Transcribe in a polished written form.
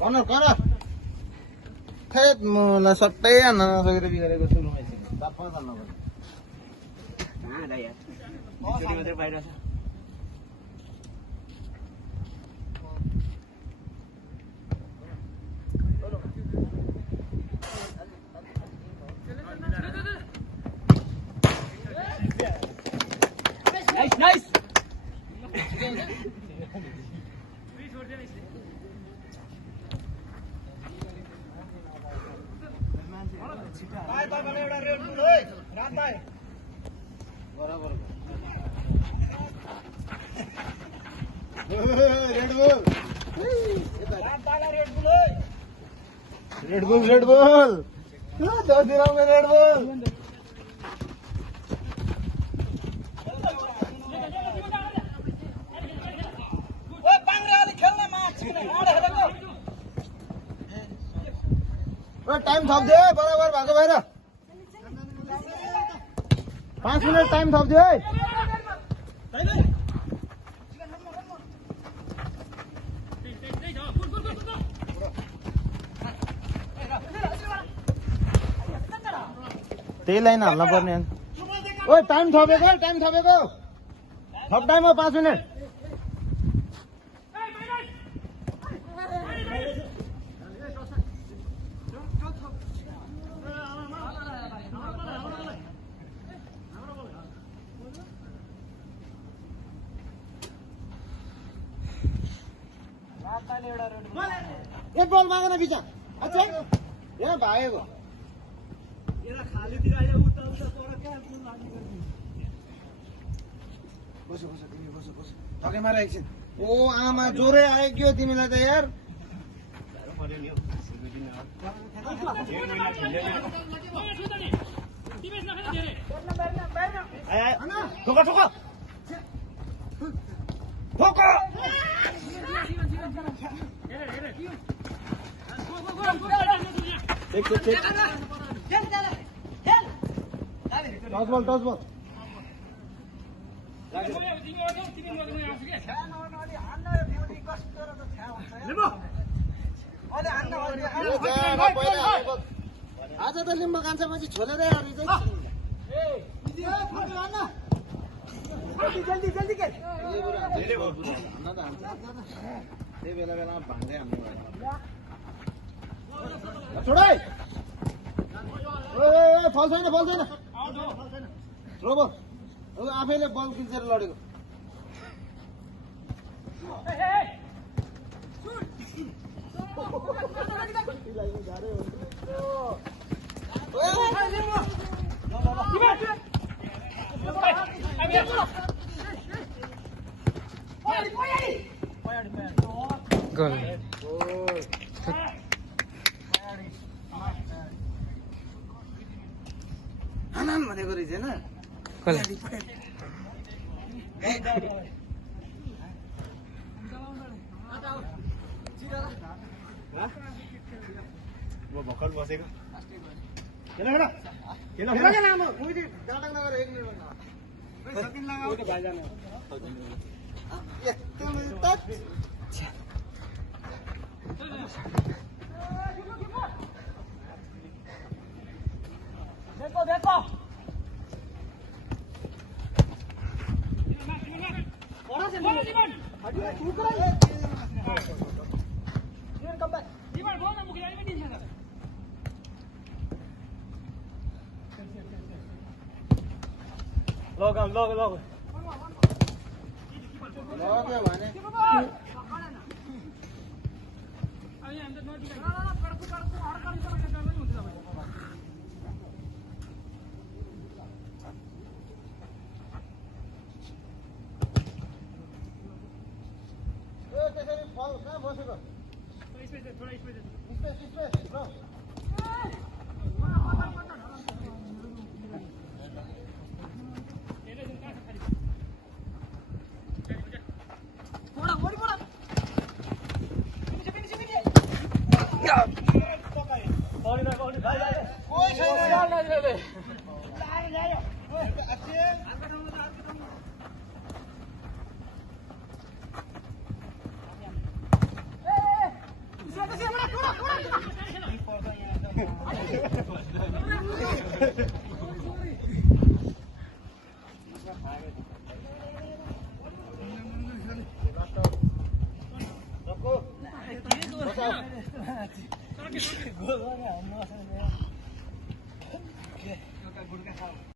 corner corner थेट मलाई सट्टै हान्न नसकेर बिगारेको सुरुमा बापमा हाल्नु पर्यो कहाँ दाइ यार एकचोटि मात्रै बाहिर छ नाइस नाइस एउटा रेड बुल है रात भाइ बराबर रेड बुल रात भाइलाई रेड बुल है रेड बुल दो दिनों में रेड बुल टाइम थप्दे है बराबर भएको भएर 5 मिनट टाइम थप्दे है त्यही लाइन हाल्न पर्ने ओ टाइम थपेको थप टाइम हो 5 मिनट एक बल मागेन बिचा अच्छा यहाँ भागेको मार एकछिन ओ आमा जोरै आयो तिमीलाई त यार टस बल आज त लिम्बू कान्छ पछि छोलेरै हाल्छ त्यही बेला बेलामा भान्दै हाल्नु छोडाइ फल छैन थ्रो बल आफैले बल किन्चेर लडेको आनन्द भनेको रहेछ होइन भर्खर बसेको लग्यो भने त्यसरी फल कहाँ बसेको रक्को